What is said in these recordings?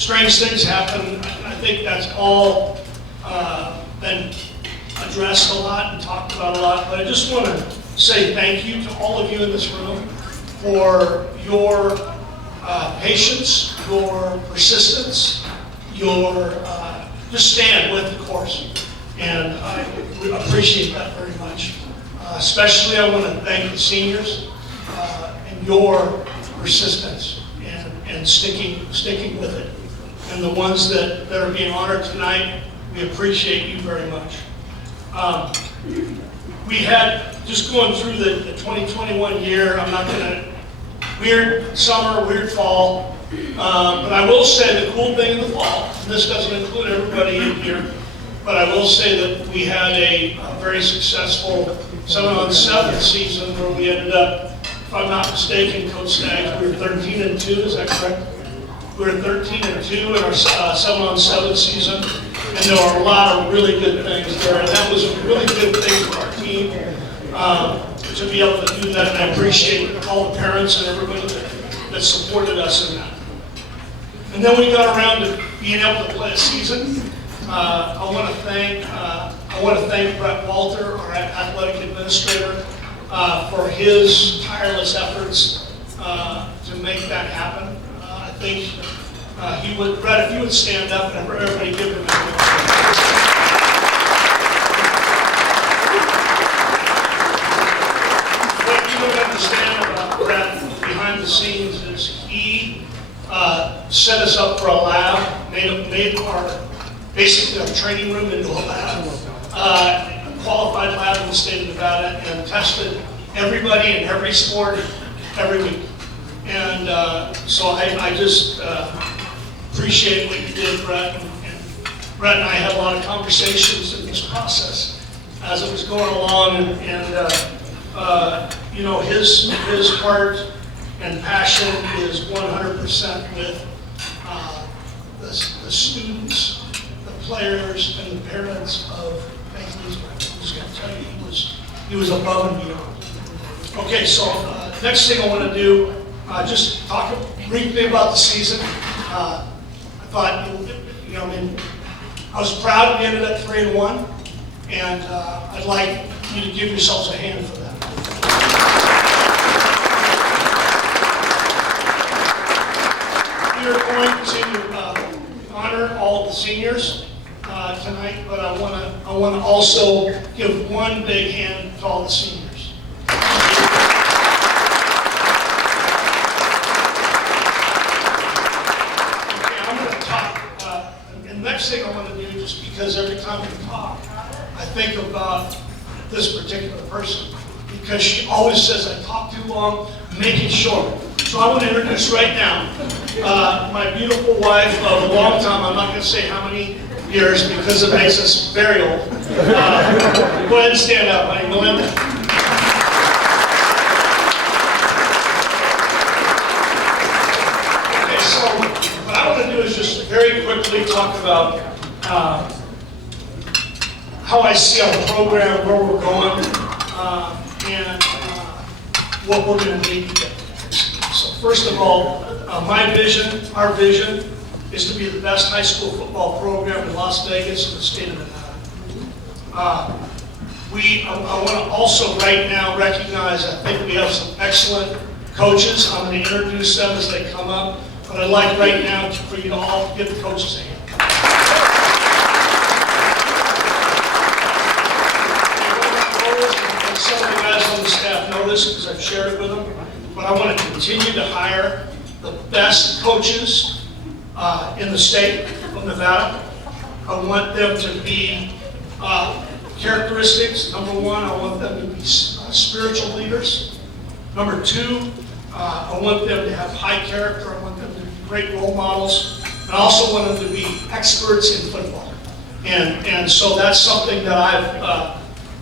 strange things happen. I think that's all been addressed a lot and talked about a lot, but I just want to say thank you to all of you in this room for your patience, your persistence, your just stand with the course. And I appreciate that very much. Especially I want to thank the seniors and your persistence and sticking with it. And the ones that are being honored tonight, we appreciate you very much. We had, just going through the 2021 year, I'm not going to, weird summer, weird fall, but I will say the cool thing in the fall, and this doesn't include everybody in here, but I will say that we had a very successful 7-on-7 season where we ended up, if I'm not mistaken, Coach Staggs, we were 13-2, is that correct? We were 13-2 in our 7-on-7 season, and there were a lot of really good things there, and that was a really good thing for our team to be able to do that, and I appreciate all the parents and everybody that supported us in that. And then we got around to being able to play a season. I want to thank Brett Walter, our athletic administrator, for his tireless efforts to make that happen. I think he would, Brett, if you would stand up and everybody give him a hand. What you would understand about Brett behind the scenes is he set us up for a lab, made our basically our training room into a lab, a qualified lab in the state of Nevada, and tested everybody in every sport every week. And so I just appreciate what you did, Brett. And Brett and I had a lot of conversations in this process as it was going along, and you know, his heart and passion is 100% with the students, the players, and the parents of Banquet. I'm just going to tell you, he was above and beyond. Okay, so next thing I want to do, just talk briefly about the season. I thought, you know, I mean, I was proud we ended up 3-1, and I'd like you to give yourselves a hand for that. We are going to honor all the seniors tonight, but I want to also give one big hand to all the seniors. Okay, I'm going to talk. And the next thing I want to do, just because every time we talk, I think about this particular person, because she always says I talk too long, make it short. So I want to introduce right now my beautiful wife of a long time. I'm not going to say how many years because it makes us very old. Go ahead and stand up, honey. Melinda. Okay, so what I want to do is just very quickly talk about how I see our program, where we're going, and what we're going to need to get. So first of all, my vision, our vision, is to be the best high school football program in Las Vegas and the state of Nevada. I want to also right now recognize, I think we have some excellent coaches. I'm going to introduce them as they come up, but I'd like right now for you to all give the coaches a hand. Some of the guys on the staff know this because I've shared it with them, but I want to continue to hire the best coaches in the state of Nevada. I want them to be characteristics. Number one, I want them to be spiritual leaders. Number two, I want them to have high character. I want them to be great role models. And I also want them to be experts in football. And so that's something that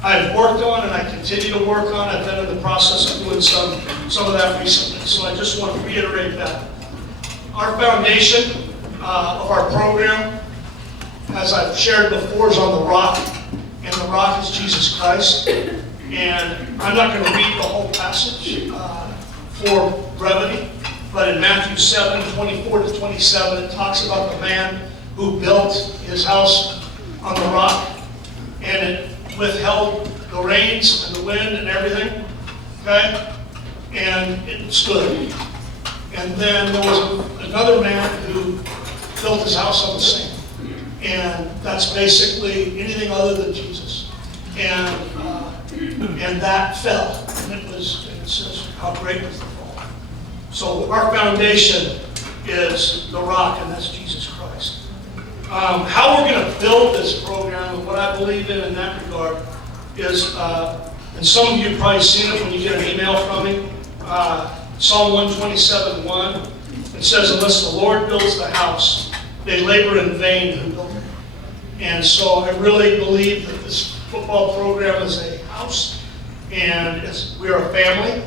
I've worked on and I continue to work on. I've been in the process of doing some of that recently. So I just want to reiterate that. Our foundation of our program, as I've shared before, is on the rock. And the rock is Jesus Christ. And I'm not going to read the whole passage for brevity, but in Matthew 7:24-27, it talks about the man who built his house on the rock, and it withheld the rains and the wind and everything, okay? And it stood. And then there was another man who built his house on the sand. And that's basically anything other than Jesus. And that fell. And it says, how great was the fall. So our foundation is the rock, and that's Jesus Christ. How we're going to build this program, and what I believe in that regard, is, and some of you have probably seen it when you get an email from me, Psalm 127:1. It says, unless the Lord builds the house, they labor in vain who build it. And so I really believe that this football program is a house, and we are a family,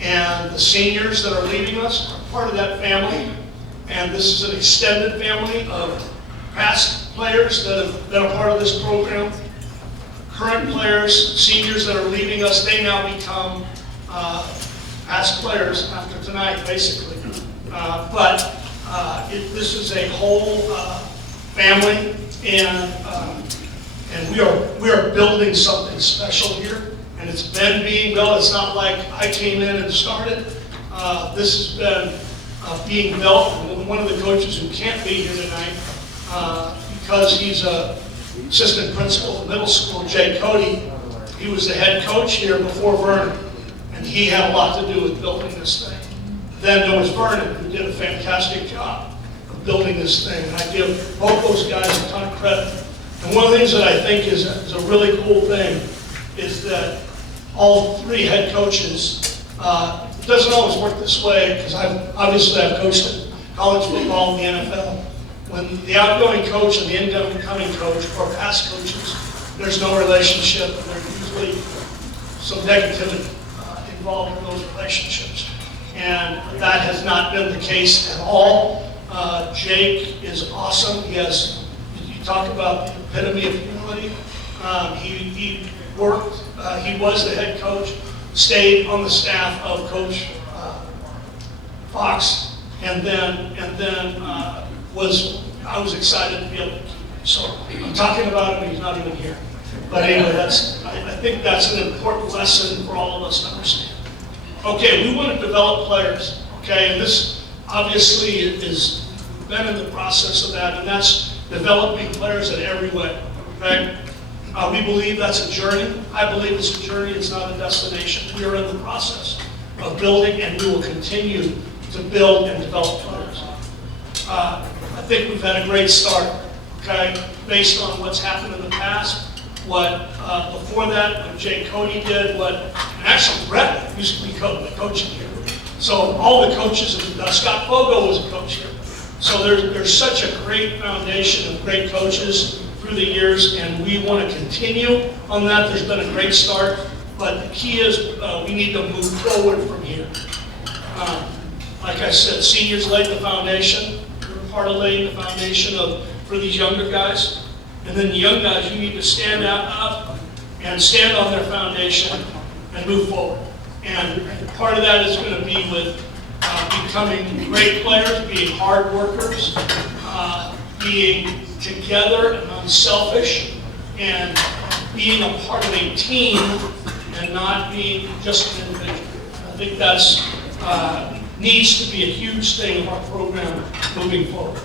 and the seniors that are leading us are part of that family, and this is an extended family of past players that have been a part of this program, current players, seniors that are leaving us. They now become past players after tonight, basically. But this is a whole family, and we are building something special here, and it's been being built. It's not like I came in and started. This has been being built. One of the coaches who can't be here tonight, because he's an assistant principal at middle school, Jay Cody, he was the head coach here before Vernon, and he had a lot to do with building this thing. Then there was Vernon, who did a fantastic job of building this thing, and I give both those guys a ton of credit. And one of the things that I think is a really cool thing is that all three head coaches, it doesn't always work this way, because I've coached at college football and the NFL. When the outgoing coach and the incoming coach are past coaches, there's no relationship, and there's usually some negativity involved in those relationships. And that has not been the case at all. Jake is awesome. You talk about the epitome of humility. He worked, he was the head coach, stayed on the staff of Coach Fox, and then I was excited to be able to keep him. So I'm talking about him, he's not even here. But anyway, I think that's an important lesson for all of us to understand. Okay, we want to develop players, okay, and this obviously is been in the process of that, and that's developing players in every way, okay? We believe that's a journey. I believe it's a journey, it's not a destination. We are in the process of building, and we will continue to build and develop players. I think we've had a great start, okay, based on what's happened in the past, what before that, what Jay Cody did, and actually Brett used to be coaching here. So all the coaches, Scott Fogo was a coach here. So there's such a great foundation of great coaches through the years, and we want to continue on that. There's been a great start, but the key is we need to move forward from here. Like I said, seniors laid the foundation. We're part of laying the foundation for these younger guys. And then the young guys, you need to stand up and stand on their foundation and move forward. And part of that is going to be with becoming great players, being hard workers, being together and unselfish, and being a part of a team and not being just an individual. I think that's needs to be a huge thing in our program moving forward.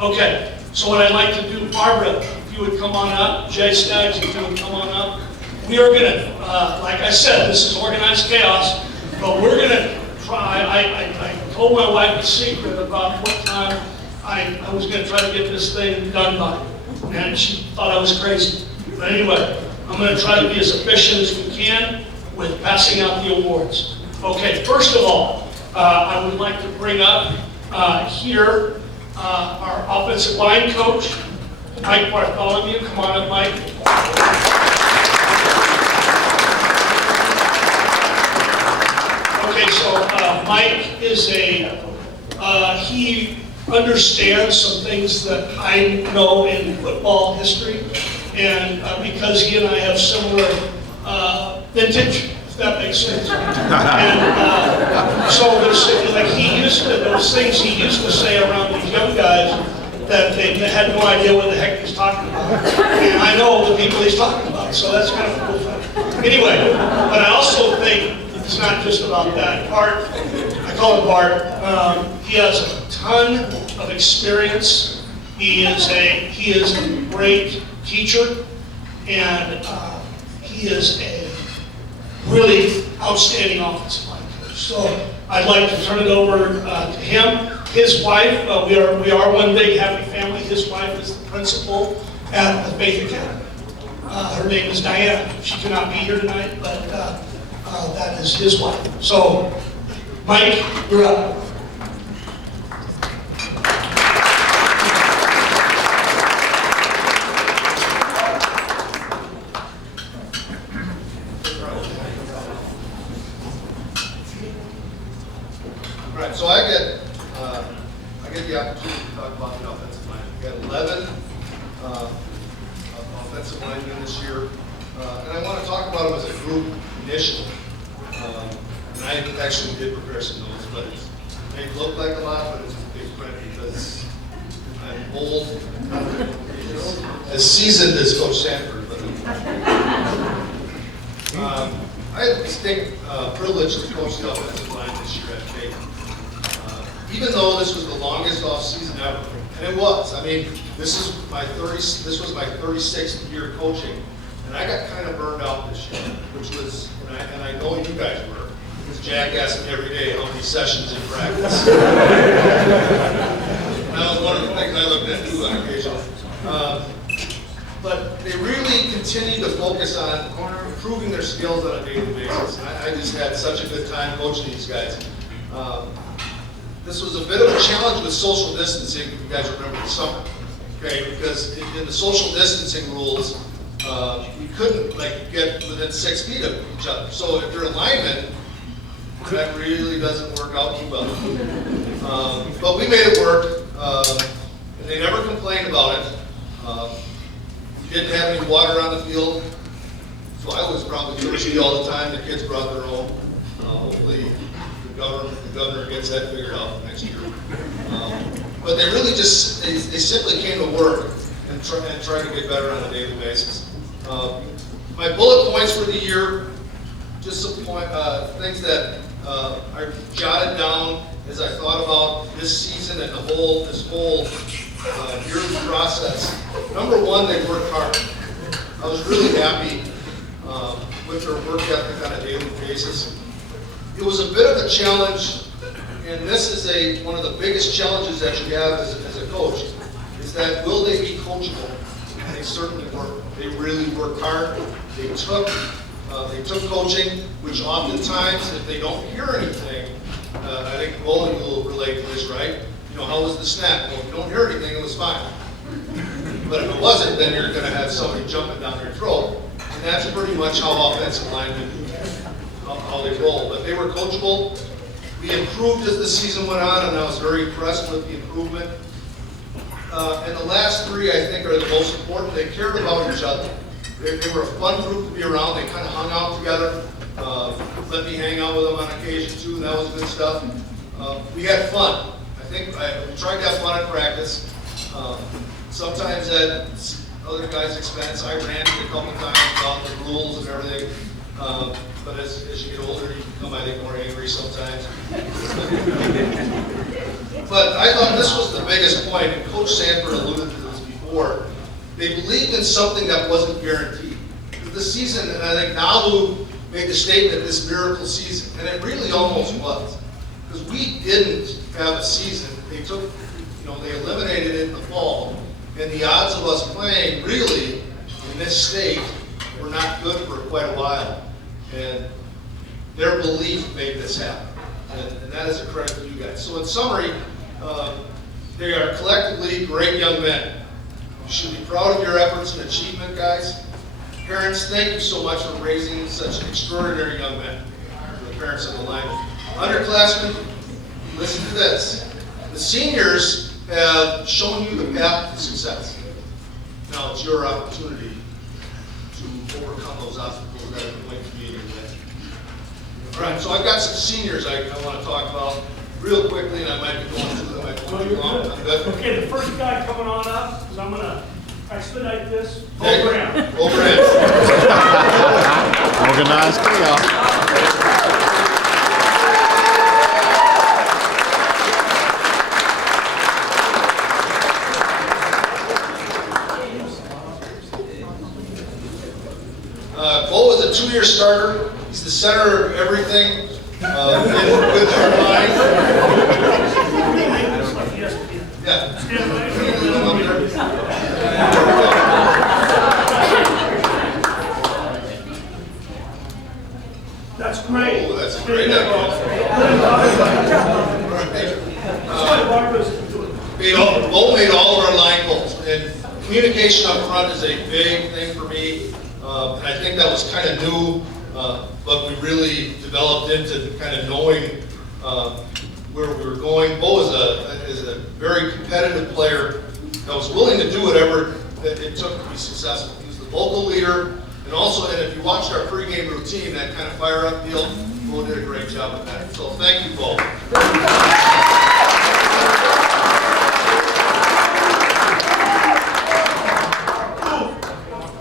Okay, so what I'd like to do, Barbara, if you would come on up, Jay Staggs, if you would come on up. We are going to, like I said, this is organized chaos, but we're going to try. I told my wife a secret about what time I was going to try to get this thing done by, and she thought I was crazy. But anyway, I'm going to try to be as efficient as we can with passing out the awards. Okay, first of all, I would like to bring up here our offensive line coach, Mike Bartholomew. Come on up, Mike. Okay, so Mike is he understands some things that I know in football history, and because he and I have similar vintage if that makes sense. And so like he used to, those things he used to say around these young guys that they had no idea what the heck he's talking about. And I know the people he's talking about, so that's kind of a cool thing. Anyway, but I also think it's not just about that. Bart, I call him Bart, he has a ton of experience. He is a great teacher, and he is a really outstanding offensive line coach. So I'd like to turn it over to him. His wife, we are one big happy family. His wife is the principal at the Faith Academy. Her name is Diana. She cannot be here tonight, but that is his wife. So, Mike, you're up. All right, so I get the opportunity to talk about the offensive line. We got 11 offensive linemen this year, and I want to talk about them as a group initially. And I actually did prepare some notes, but it may look like a lot, but it's a big print because I'm old, not as seasoned as Coach Sanford. But I had the distinct privilege to coach the offensive line this year at Faith. Even though this was the longest off season ever, and it was. I mean, this was my 36th year coaching, and I got kind of burned out this year, which was, and I know you guys were, because Jack asked me every day how many sessions in practice. That was one of the things I looked at too on occasion. But they really continued to focus on improving their skills on a daily basis. And I just had such a good time coaching these guys. This was a bit of a challenge with social distancing, if you guys remember the summer, okay? Because in the social distancing rules, you couldn't get within 6 feet of each other. So if you're in linemen, that really doesn't work out too well. But we made it work, and they never complained about it. We didn't have any water on the field, so I was probably thirsty all the time. The kids brought their own. Hopefully the governor gets that figured out next year. But they really just, they simply came to work and tried to get better on a daily basis. My bullet points for the year, just some things that I jotted down as I thought about this season and this whole yearly process. Number one, they worked hard. I was really happy with their work ethic on a daily basis. It was a bit of a challenge, and this is one of the biggest challenges that you have as a coach, is that will they be coachable? And they certainly were. They really worked hard. They took coaching, which oftentimes, if they don't hear anything, I think Bowling will relate to this, right? You know, how was the snap? Well, if you don't hear anything, it was fine. But if it wasn't, then you're going to have somebody jumping down your throat. And that's pretty much how offensive linemen how they roll. But they were coachable. We improved as the season went on, and I was very impressed with the improvement. And the last three, I think, are the most important. They cared about each other. They were a fun group to be around. They kind of hung out together. Let me hang out with them on occasion, too, and that was good stuff. We had fun. We tried to have fun at practice. Sometimes at other guys' expense. I ran it a couple times about the rules and everything. But as you get older, you become, I think, more angry sometimes. But I thought this was the biggest point, and Coach Sanford alluded to this before. They believed in something that wasn't guaranteed. This season, and I think Nalu made the statement, this miracle season, and it really almost was. Because we didn't have a season. They eliminated it in the fall, and the odds of us playing really in this state were not good for quite a while. And their belief made this happen. And that is a credit to you guys. So in summary, they are collectively great young men. You should be proud of your efforts and achievement, guys. Parents, thank you so much for raising such extraordinary young men. For the parents of the line. Underclassmen, listen to this. The seniors have shown you the path to success. Now it's your opportunity to overcome those obstacles that are going to be in your way. All right, so I've got some seniors I want to talk about real quickly, and I might be going through them. I No, won't be you're long. good. I'm good. Okay, the first guy coming on up, because I'm gonna expedite this. Okay. Program. Overhand. Organized chaos. Bo is a 2-year starter. He's the center of everything with our line. Yeah. Stand right. That's great. Oh, that's a great idea. That's why Barbara's doing it. Bo made all of our line goals, and communication up front is a big thing for me. And I think that was kind of new, but we really developed into kind of knowing where we were going. Bo is a very competitive player that was willing to do whatever that it took to be successful. He was the vocal leader, and also, and if you watched our pregame routine, that kind of fire up deal, Bo did a great job with that. So thank you, Bo.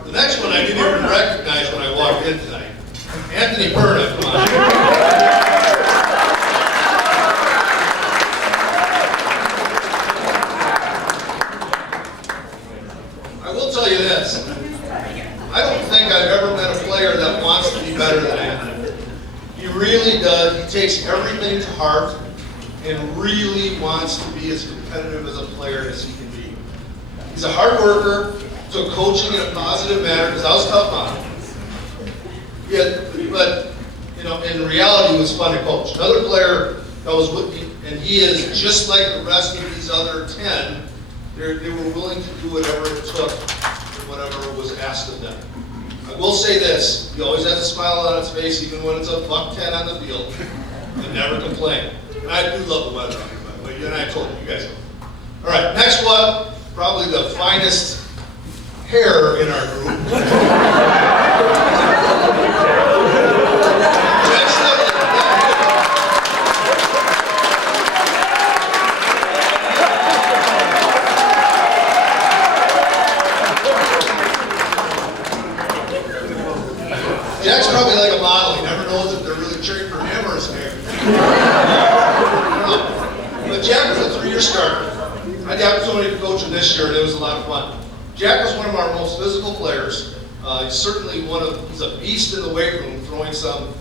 The next one I didn't even recognize when I walked in tonight. Anthony Perna, come on. I will tell you this. I don't think I've ever met a player that wants to be better than Anthony. He really does. He takes everything to heart and really wants to be as competitive as a player as he can be. He's a hard worker. Took coaching in a positive manner because I was tough on him. Yeah, but you know, in reality, it was fun to coach. Another player that was with me, and he is just like the rest of these other 10. They were willing to do whatever it took and whatever was asked of them. I will say this: he always has a smile on his face, even when it's a $110 on the field, and never complain. And I do love the weather, by the way. And I told you guys. All right, next one, probably the finest hair in our group. Jack's probably like a model. He never knows if they're really cheering for him or his hair. But Jack was a 3-year starter. I had the opportunity to coach him this year, and it was a lot of fun. Jack was one of our most physical players. He's certainly he's a beast in the weight room, throwing some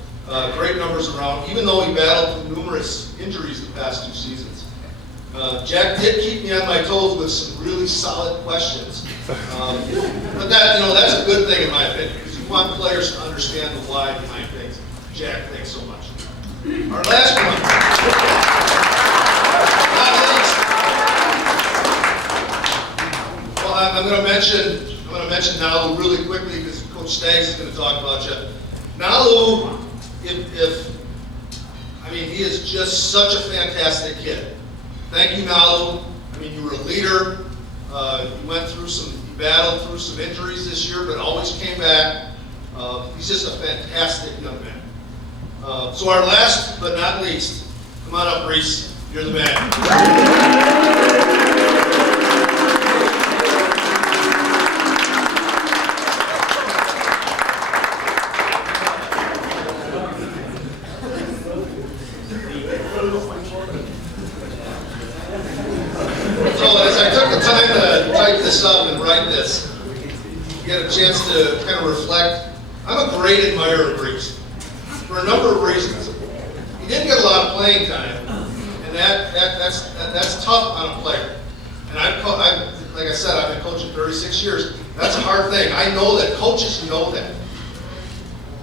great numbers around, even though he battled through numerous injuries the past 2 seasons. Jack did keep me on my toes with some really solid questions. But that's a good thing in my opinion, because you want players to understand the why behind things. Jack, thanks so much. Our last one. I'm going to mention Nalu really quickly because Coach Staggs is going to talk about you. Nalu, he is just such a fantastic kid. Thank you, Nalu. You were a leader. You battled through some injuries this year, but always came back. He's just a fantastic young man. So our last but not least, come on up, Reese. You're the man. Up and write this, get a chance to kind of reflect. I'm a great admirer of Reese for a number of reasons. He didn't get a lot of playing time, and that's tough on a player. And like I said, I've been coaching 36 years. That's a hard thing. I know that coaches know that,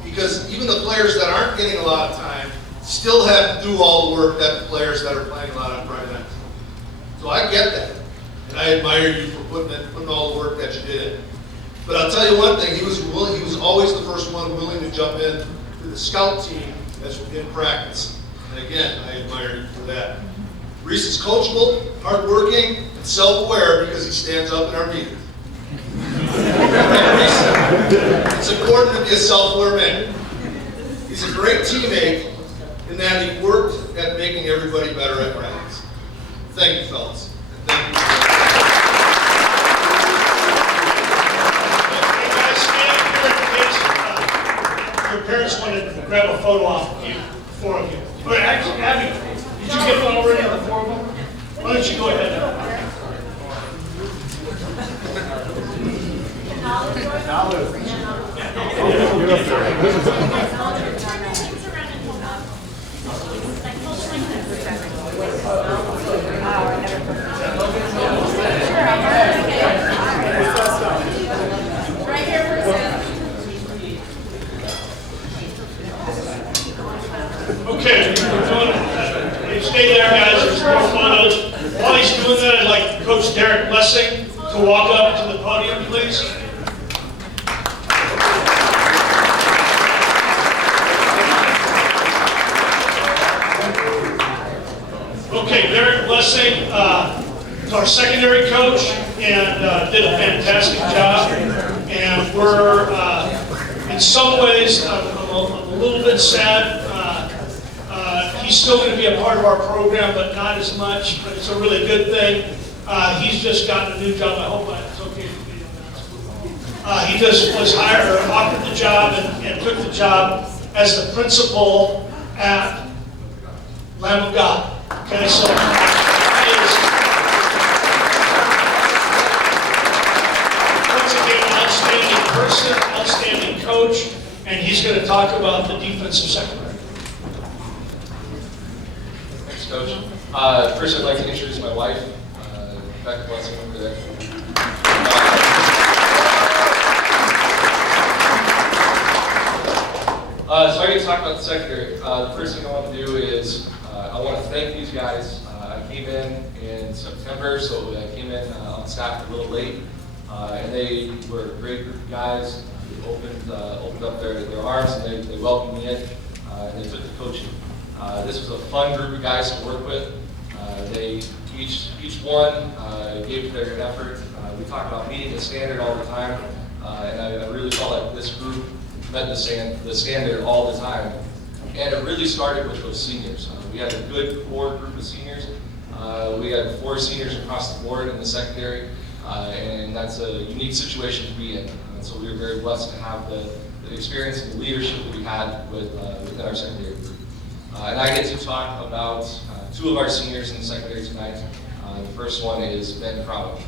because even the players that aren't getting a lot of time still have to do all the work that the players that are playing a lot on Friday nights. So I get that. And I admire you for putting all the work that you did in. But I'll tell you one thing, he was always the first one willing to jump in to the scout team as in practice. And again, I admire you for that. Reese is coachable, hardworking, and self-aware because he stands up in our meetings. Reese, it's important to be a self-aware man. He's a great teammate, in that he worked at making everybody better at practice. Thank you, fellas. And thank you. Hey guys, stand here in case your parents want to grab a photo off of you, four of you. But actually, Abby, did you get one already on the four of them? Why don't you go ahead now? Okay, we're doing it. Stay there, guys. There's more photos. While he's doing that, I'd like Coach Derek Blessing to walk up to the podium, please. Okay, Derek Blessing is our secondary coach and did a fantastic job. And we're, in some ways, I'm a little bit sad. He's still going to be a part of our program, but not as much. But it's a really good thing. He's just gotten a new job. I hope it's okay for me. He just was hired or offered the job and took the job as the principal at Lamb of God. Okay, so he is once again an outstanding person, outstanding coach, and he's going to talk about the defensive secondary. Thanks, Coach. First, I'd like to introduce my wife, Becca Blessing over there. So I get to talk about the secondary. The first thing I want to do is I want to thank these guys. I came in September, so I came in on staff a little late, and they were a great group of guys. They opened up their arms and they welcomed me in, and they took the coaching. This was a fun group of guys to work with. They each one gave their effort. We talk about meeting the standard all the time, and I really felt like this group met the standard all the time. And it really started with those seniors. We had a good core group of seniors. We had 4 seniors across the board in the secondary, and that's a unique situation to be in. And so we were very blessed to have the experience and the leadership that we had within our secondary group. And I get to talk about 2 of our seniors in the secondary tonight. The first one is Ben Crowell.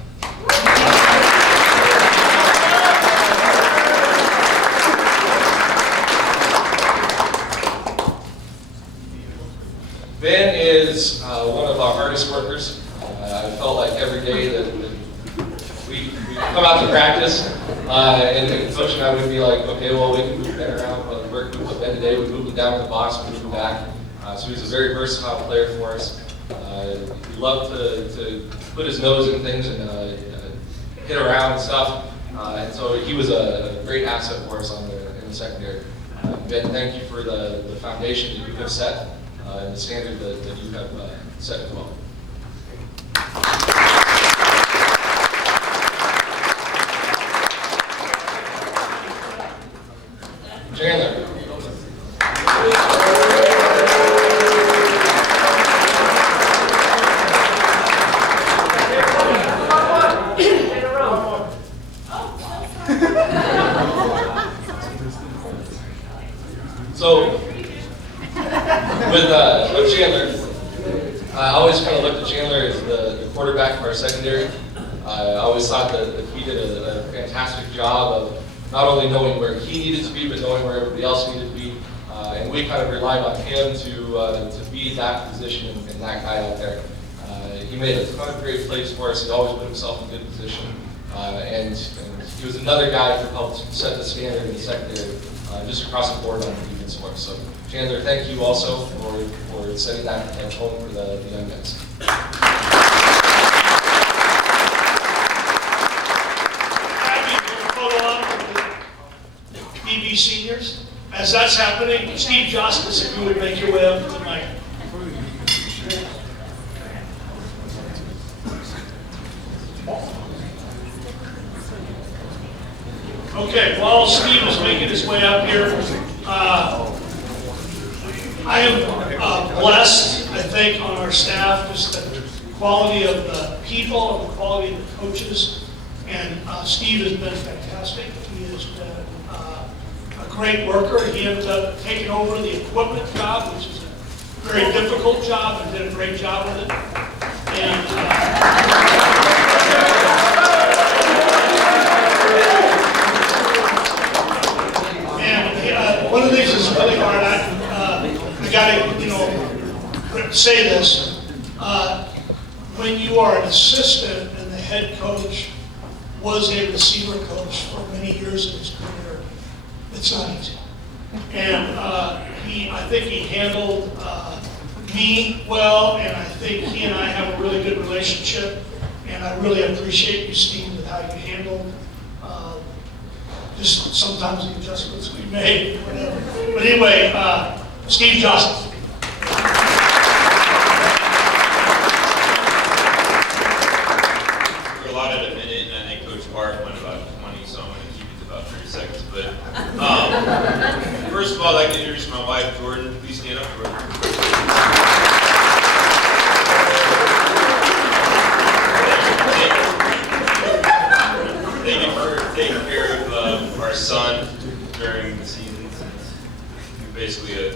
Ben is one of our hardest workers. I felt like every day that we come out to practice, and the coach and I would be like, okay, well, we can move Ben around. Where can we put Ben today? We moved him down to the box, we moved him back. So he's a very versatile player for us. He loved to put his nose in things and hit around and stuff. And so he was a great asset for us in the secondary. Ben, thank you for the foundation that you have set and the standard that you have set as well. Chandler. So, with Chandler, I always kind of looked at Chandler as the quarterback for our secondary. I always thought that he did a fantastic job of not only knowing where he needed to be, but knowing where everybody else needed to be. And we kind of relied on him to be that position and that guy out there. He made a ton of great plays for us. He always put himself in good position. And he was another guy who helped set the standard in the secondary just across the board on defense for us. So Chandler, thank you also for setting that tone for the young guys. BB seniors. As that's happening, Steve Justice, if you would make your way up to the mic. Okay, while Steve is making his way up here, I am blessed, I think, on our staff, just the quality of the people, and the quality of the coaches. And Steve has been fantastic. He has been a great worker. He ended up taking over the equipment job, which is a very difficult job, and did a great job with it. And one of the things that's really hard, I gotta, say this. When you are an assistant and the head coach was a receiver coach for many years in his career, it's not easy. And I think he handled me well, and I think he and I have a really good relationship. And I really appreciate you, Steve, with how you handled just sometimes the adjustments we made, whatever. But anyway, Steve Johnson. We're allotted a minute, and I think Coach Park went about 20, so I'm going to keep it to about 30 seconds. But first of all, I'd like to introduce my wife, Jordan. Please stand up, Jordan. Thank you for taking care of our son during the season. You're basically a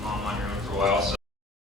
mom on your own for a while. So